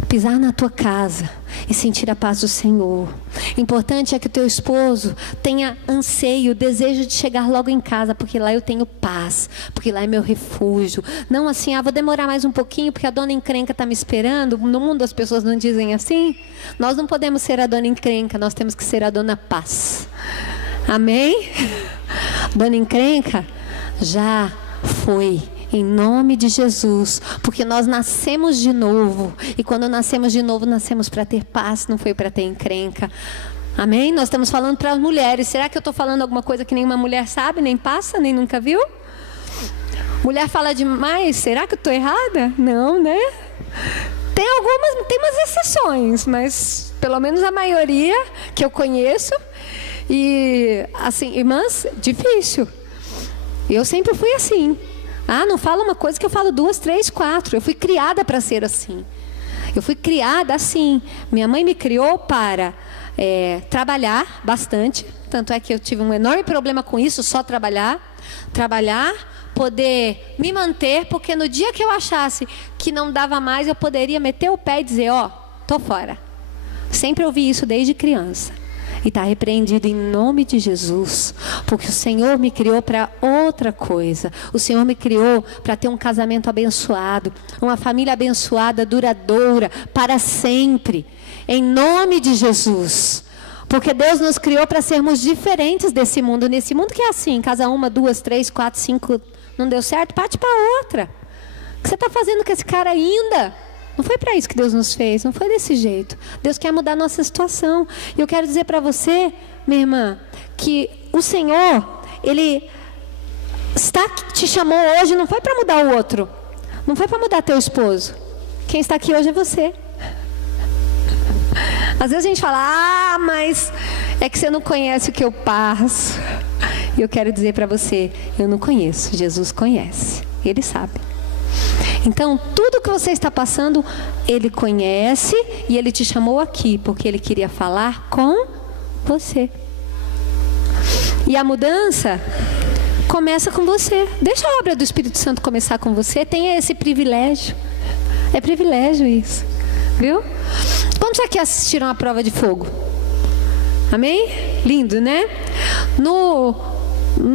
pisar na tua casa e sentir a paz do Senhor. Importante é que o teu esposo tenha anseio, desejo de chegar logo em casa, porque lá eu tenho paz, porque lá é meu refúgio. Não assim, vou demorar mais um pouquinho porque a dona encrenca está me esperando. No mundo as pessoas não dizem assim. Nós não podemos ser a dona encrenca, nós temos que ser a dona paz. Amém? Dona encrenca já foi. Em nome de Jesus, porque nós nascemos de novo, e quando nascemos de novo, nascemos para ter paz, não foi para ter encrenca. Amém? Nós estamos falando para as mulheres. Será que eu estou falando alguma coisa que nenhuma mulher sabe, nem passa, nem nunca viu? Mulher fala demais, será que eu estou errada? Não, né? Tem umas exceções, mas pelo menos a maioria que eu conheço. E assim, irmãs, difícil. Eu sempre fui assim. Não fala uma coisa que eu falo 2, 3, 4. Eu fui criada para ser assim. Eu fui criada assim. Minha mãe me criou para trabalhar bastante. Tanto é que eu tive um enorme problema com isso, só trabalhar, poder me manter, porque no dia que eu achasse que não dava mais, eu poderia meter o pé e dizer, tô fora. Sempre ouvi isso desde criança. E está repreendido em nome de Jesus, porque o Senhor me criou para outra coisa. O Senhor me criou para ter um casamento abençoado, uma família abençoada, duradoura, para sempre, em nome de Jesus. Porque Deus nos criou para sermos diferentes desse mundo. Nesse mundo que é assim, casa 1, 2, 3, 4, 5, não deu certo, parte para outra. O que você está fazendo com esse cara ainda? Não foi para isso que Deus nos fez, não foi desse jeito. Deus quer mudar a nossa situação. E eu quero dizer para você, minha irmã, que o Senhor, Ele te chamou hoje, não foi para mudar o outro. Não foi para mudar teu esposo. Quem está aqui hoje é você. Às vezes a gente fala, mas é que você não conhece o que eu passo. E eu quero dizer para você, eu não conheço, Jesus conhece. Ele sabe. Então, tudo que você está passando, Ele conhece e Ele te chamou aqui, porque Ele queria falar com você. E a mudança começa com você. Deixa a obra do Espírito Santo começar com você. Tenha esse privilégio. É privilégio isso. Viu? Quantos aqui assistiram a prova de fogo? Amém? Lindo, né? No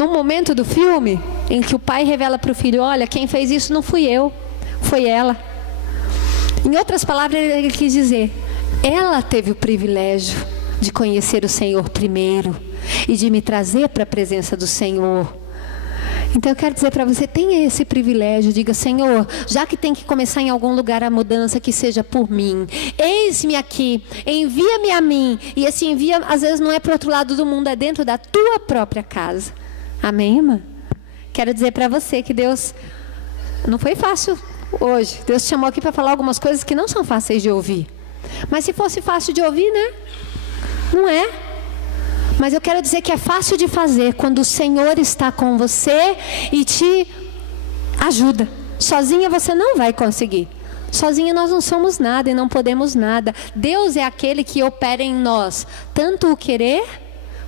momento do filme, em que o pai revela para o filho, olha, quem fez isso não fui eu, foi ela. Em outras palavras, ele quis dizer, ela teve o privilégio de conhecer o Senhor primeiro e de me trazer para a presença do Senhor. Então eu quero dizer para você, tenha esse privilégio, diga, Senhor, já que tem que começar em algum lugar a mudança, que seja por mim. Eis-me aqui, envia-me a mim. E esse envia, às vezes, não é para o outro lado do mundo, é dentro da tua própria casa. Amém, irmã? Quero dizer para você que Deus, não foi fácil hoje. Deus te chamou aqui para falar algumas coisas que não são fáceis de ouvir. Mas se fosse fácil de ouvir, né? Não é. Mas eu quero dizer que é fácil de fazer quando o Senhor está com você e te ajuda. Sozinha você não vai conseguir. Sozinha nós não somos nada e não podemos nada. Deus é aquele que opera em nós, tanto o querer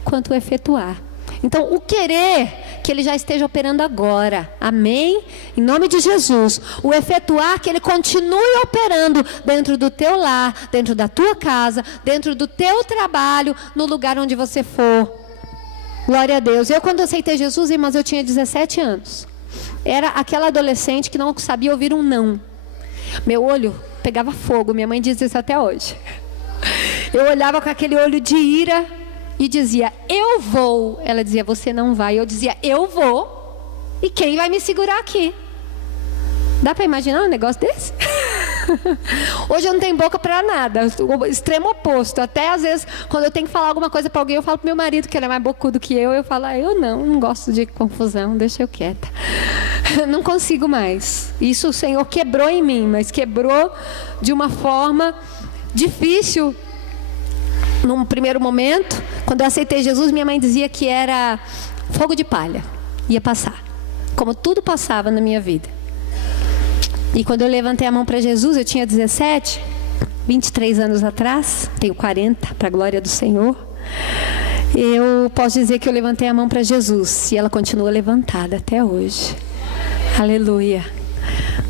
quanto o efetuar. Então o querer que Ele já esteja operando agora. Amém? Em nome de Jesus. O efetuar, que Ele continue operando dentro do teu lar, dentro da tua casa, dentro do teu trabalho, no lugar onde você for. Glória a Deus. Eu, quando aceitei Jesus, irmãos, eu tinha 17 anos. Era aquela adolescente que não sabia ouvir um não. Meu olho pegava fogo. Minha mãe diz isso até hoje. Eu olhava com aquele olho de ira e dizia, eu vou. Ela dizia, você não vai. Eu dizia, eu vou. E quem vai me segurar aqui? Dá para imaginar um negócio desse? Hoje eu não tenho boca para nada. O extremo oposto. Até às vezes, quando eu tenho que falar alguma coisa para alguém, eu falo pro meu marido, que ele é mais bocudo que eu falo, eu não gosto de confusão, deixa eu quieta. Não consigo mais. Isso o Senhor quebrou em mim, mas quebrou de uma forma difícil. Num primeiro momento, quando eu aceitei Jesus, minha mãe dizia que era fogo de palha. Ia passar. Como tudo passava na minha vida. E quando eu levantei a mão para Jesus, eu tinha 17, 23 anos atrás, tenho 40, para a glória do Senhor. Eu posso dizer que eu levantei a mão para Jesus e ela continua levantada até hoje. Aleluia.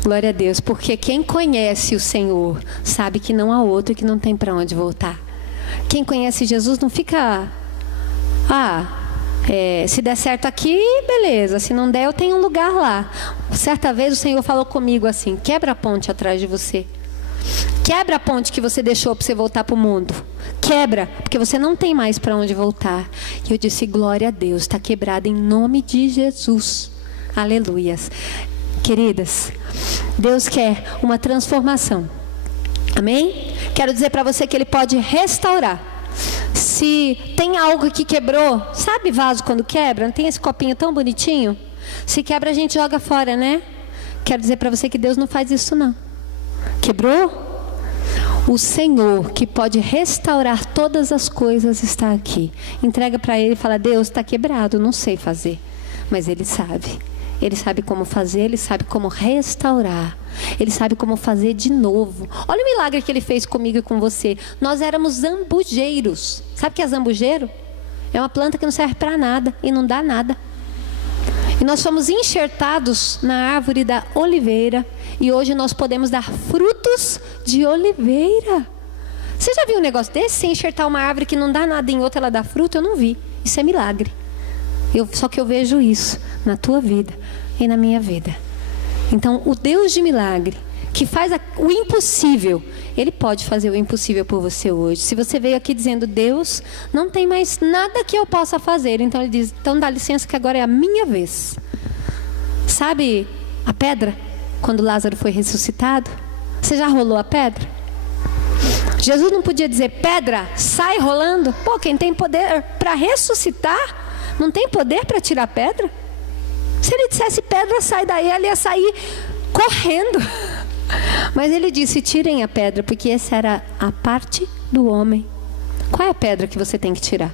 Glória a Deus. Porque quem conhece o Senhor sabe que não há outro e que não tem para onde voltar. Quem conhece Jesus não fica... se der certo aqui, beleza. Se não der, eu tenho um lugar lá. Certa vez o Senhor falou comigo assim, quebra a ponte atrás de você. Quebra a ponte que você deixou para você voltar para o mundo. Quebra, porque você não tem mais para onde voltar. E eu disse, glória a Deus, está quebrada em nome de Jesus. Aleluias. Queridas, Deus quer uma transformação. Amém? Quero dizer para você que Ele pode restaurar. Se tem algo que quebrou, sabe vaso quando quebra? Não tem esse copinho tão bonitinho? Se quebra, a gente joga fora, né? Quero dizer para você que Deus não faz isso, não. Quebrou? O Senhor, que pode restaurar todas as coisas, está aqui. Entrega para Ele e fala, Deus, está quebrado, não sei fazer. Mas Ele sabe. Ele sabe como fazer, Ele sabe como restaurar. Ele sabe como fazer de novo. Olha o milagre que Ele fez comigo e com você. Nós éramos zambujeiros. Sabe o que é zambujeiro? É uma planta que não serve para nada e não dá nada. E nós fomos enxertados na árvore da oliveira. E hoje nós podemos dar frutos de oliveira. Você já viu um negócio desse? Você enxertar uma árvore que não dá nada e em outra ela dá fruto? Eu não vi. Isso é milagre. Só que eu vejo isso na tua vida e na minha vida. Então, o Deus de milagre, que faz o impossível, Ele pode fazer o impossível por você hoje. Se você veio aqui dizendo, Deus, não tem mais nada que eu possa fazer. Então Ele diz, então dá licença que agora é a minha vez. Sabe a pedra? Quando Lázaro foi ressuscitado? Você já rolou a pedra? Jesus não podia dizer, pedra, sai rolando. Pô, quem tem poder para ressuscitar, não tem poder para tirar a pedra? Se Ele dissesse pedra, sai daí, ela ia sair correndo. Mas Ele disse, tirem a pedra, porque essa era a parte do homem. Qual é a pedra que você tem que tirar?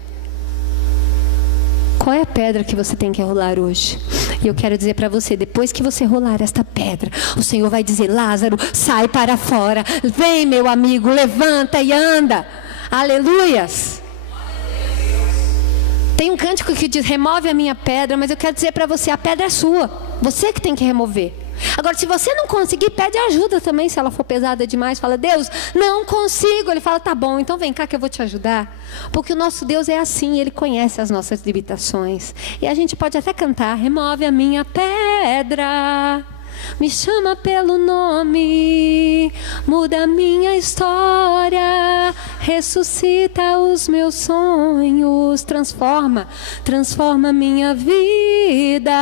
Qual é a pedra que você tem que rolar hoje? E eu quero dizer para você, depois que você rolar esta pedra, o Senhor vai dizer, Lázaro, sai para fora. Vem, meu amigo, levanta e anda. Aleluias. Tem um cântico que diz, remove a minha pedra, mas eu quero dizer para você, a pedra é sua. Você que tem que remover. Agora, se você não conseguir, pede ajuda também, se ela for pesada demais. Fala, Deus, não consigo. Ele fala, tá bom, então vem cá que eu vou te ajudar. Porque o nosso Deus é assim, Ele conhece as nossas limitações. E a gente pode até cantar, remove a minha pedra. Me chama pelo nome, muda a minha história, ressuscita os meus sonhos, transforma minha vida,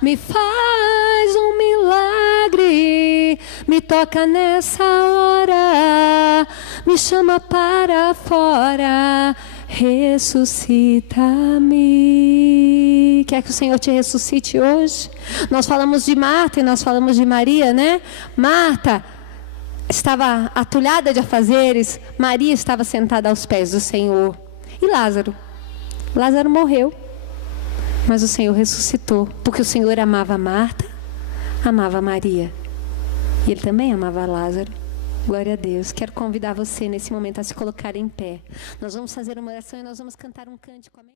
me faz um milagre, me toca nessa hora, me chama para fora, ressuscita-me. Quer que o Senhor te ressuscite hoje? Nós falamos de Marta e nós falamos de Maria, né? Marta estava atulhada de afazeres, Maria estava sentada aos pés do Senhor. E Lázaro? Lázaro morreu, mas o Senhor ressuscitou, porque o Senhor amava Marta, amava Maria, e Ele também amava Lázaro. Glória a Deus. Quero convidar você nesse momento a se colocar em pé. Nós vamos fazer uma oração e nós vamos cantar um cântico. Amém?